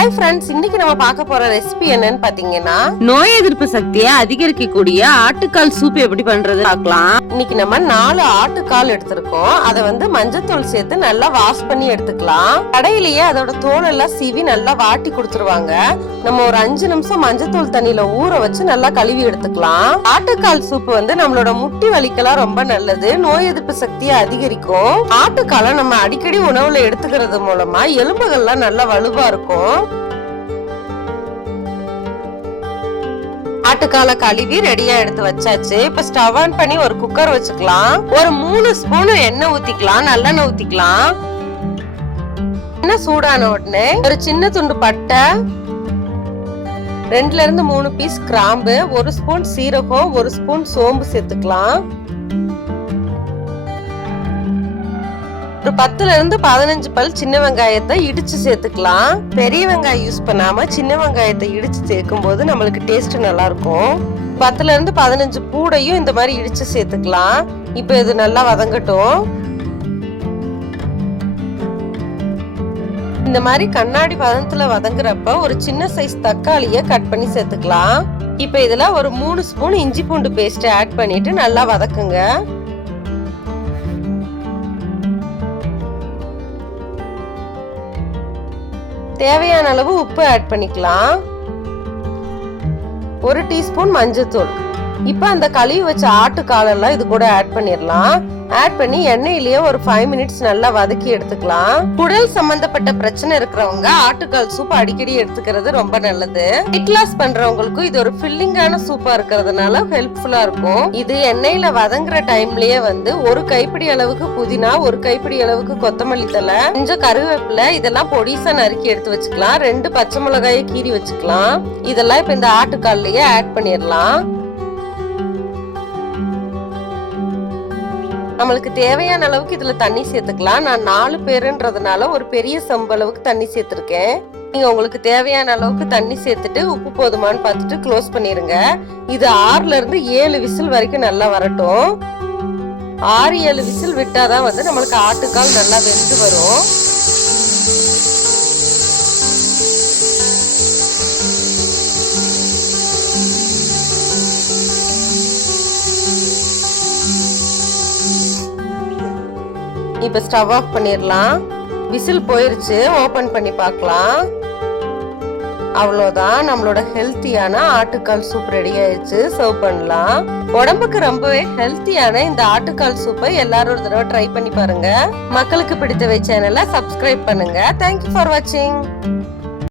Hi friends, இன்னைக்கு நம்ம பார்க்க போற ரெசிபி என்னன்னு பாத்தீங்கன்னா நோய் எதிர்ப்பு சக்தியை அதிகரிக்கக்கூடிய ஆட்டுக்கால் சூப் எப்படி பண்றது பார்க்கலாம். இன்னைக்கு நம்ம 4 ஆட்டுக்கால் எடுத்திருக்கோம். அதை மஞ்சத்தூள் சேர்த்து நல்லா வாஷ் பண்ணி எடுத்துக்கலாம். கடையிலேயே அதோட தோல் எல்லாம் சீவி நல்லா வாட்டி கொடுத்துருவாங்க. நம்ம ஒரு 5 நிமிஷம் மஞ்சத்தூள் தண்ணியில ஊற வச்சு நல்லா கழுவி எடுத்துக்கலாம். ஆட்டுக்கால் சூப் நம்மளோட முட்டி வலிக்கெல்லாம் ரொம்ப நல்லது. நோய் எதிர்ப்பு சக்தியை அதிகரிக்கும். ஆட்டுக்காலை நம்ம அடிக்கடி உணவுல எடுத்துக்கிறது மூலமா எலும்புகள்லாம் நல்லா வலுவா இருக்கும். ஆட்டுக்கால கழுவி ரெடியா எடுத்து வச்சாச்சு. இப்ப ஸ்டவ் ஆன் பண்ணி ஒரு குக்கர் வச்சுக்கலாம். ஒரு 3 ஸ்பூன் எண்ணெய் ஊத்திக்கலாம். நல்லெண்ணெய் ஊத்திக்கலாம். எண்ணெய் சூடான உடனே ஒரு சின்ன துண்டு பட்டை, 2ல இருந்து 3 பீஸ் கிராம்பு, 1 ஸ்பூன் சீரகம், 1 ஸ்பூன் சோம்பு சேர்த்துக்கலாம். ஒரு 10ல இருந்து 15 பல் சின்ன வெங்காயத்தை இடிச்சு சேர்த்துக்கலாம். பெரிய வெங்காயம் யூஸ் பண்ணாம சின்ன வெங்காயத்தை இடிச்சு சேர்க்கும் போது நம்மளுக்கு டேஸ்ட் நல்லா இருக்கும். 10ல இருந்து 15 பூடையும் இந்த மாதிரி இடிச்சு சேர்த்துக்கலாம். இப்ப இது நல்லா வதங்கட்டும். இந்த மாதிரி கண்ணாடி பதத்துல வதங்குறப்ப ஒரு சின்ன சைஸ் தக்காளிய கட் பண்ணி சேர்த்துக்கலாம். இப்ப இதுல ஒரு 3 ஸ்பூன் இஞ்சி பூண்டு பேஸ்ட் ஆட் பண்ணிட்டு நல்லா வதக்குங்க. தேவையான அளவு உப்பு ஆட் பண்ணிக்கலாம். 1 டீஸ்பூன் மஞ்சத்தூள். இப்ப அந்த கழுவி வச்ச ஆட்டுக்காலெல்லாம் இது கூட ஆட் பண்ணிடலாம். ஆட் பண்ணி எண்ணெயிலேயே ஒரு 5 மினிட்ஸ் நல்லா வதக்கி எடுத்துக்கலாம். குடல் சம்பந்தப்பட்ட பிரச்சனை இருக்கிறவங்க ஆட்டுக்கால் சூப் அடிக்கடி எடுத்துக்கிறது ரொம்ப நல்லது. வெயிட் லாஸ் பண்றவங்களுக்கும் இது ஒரு ஃபில்லிங்கான சூப்பா இருக்கிறதுனால ஹெல்ப்ஃபுல்லா இருக்கும். இது எண்ணெயில வதங்குற டைம்லயே ஒரு கைப்பிடி அளவுக்கு புதினா, 1 கைப்பிடி அளவுக்கு கொத்தமல்லி தழை, கொஞ்சம் கருவேப்பிலை, இதெல்லாம் பொடிசா நறுக்கி எடுத்து வச்சுக்கலாம். 2 பச்சை மிளகாயை கீறி வச்சுக்கலாம். இதெல்லாம் இப்ப இந்த ஆட்டுக்கால்லயே ஆட் பண்ணிடலாம். நம்மளுக்கு தேவையான அளவுக்கு இதுல தண்ணி சேர்த்துக்கலாம். நான் 4 பேருன்றதுனால ஒரு பெரிய செம்பு அளவுக்கு தண்ணி சேர்த்திருக்கேன். நீங்க உங்களுக்கு தேவையான அளவுக்கு தண்ணி சேர்த்துட்டு உப்பு போதுமான்னு பார்த்துட்டு க்ளோஸ் பண்ணிருங்க. இது 6ல இருந்து 7 விசில் வரைக்கும் நல்லா வரட்டும். 6-7 விசில் விட்டாதான் நம்மளுக்கு ஆட்டுக்கால் நல்லா வெந்து வரும். இப்ப ஸ்டவ் ஆஃப் பண்ணிடலாம். விசில் போயிருச்சு. ஓபன் பண்ணி பார்க்கலாம். அவ்வளவுதான், நம்மளோட ஹெல்த்தியான ஆட்டுக்கால் சூப் ரெடி ஆயிடுச்சு. சர்வ் பண்ணலாம். உடம்புக்கு ரொம்பவே ஹெல்த்தியான இந்த ஆட்டுக்கால் சூப்பை எல்லாரும் ஒரு தடவை ட்ரை பண்ணி பாருங்க. மக்களுக்கு பிடித்தவை சேனலை சப்ஸ்கிரைப் பண்ணுங்க. தேங்க்யூ ஃபார் வாட்சிங்.